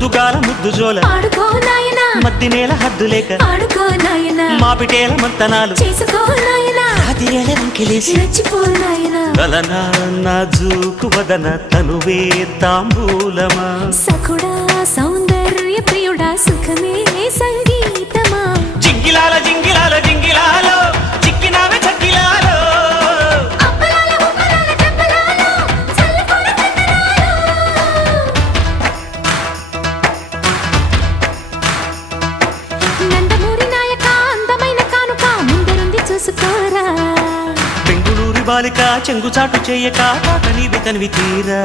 పొద్దుగాల ముద్దు జోల ఆడుకో నాయనా మద్ది నేల హద్దు లేక ఆడుకో నాయనా మాపిటేల మంతనాలు చేసుకో నాయనా రాతిరేళ రంకెలేసి రెచ్చిపో నాయనా కలనా నాజూకు వదన తనువే తాంబూలమా సఖుడా సౌందర్య ప్రియుడా సుఖమే సంగీతమా జింగిలాల జింగిలాల జింగిలాలో చిక్కినావే చక్కిలాలో అప్పలాల ఉప్పలాల టప్పలాల చల్లకొడ తందనాలు నందమూరి నాయక అందమైన కానుక ముందరుంది చూసుకోరా బెంగుళూరు బాలిక చెంగుచాటు చేయక తాట నీవి తనివి తీరా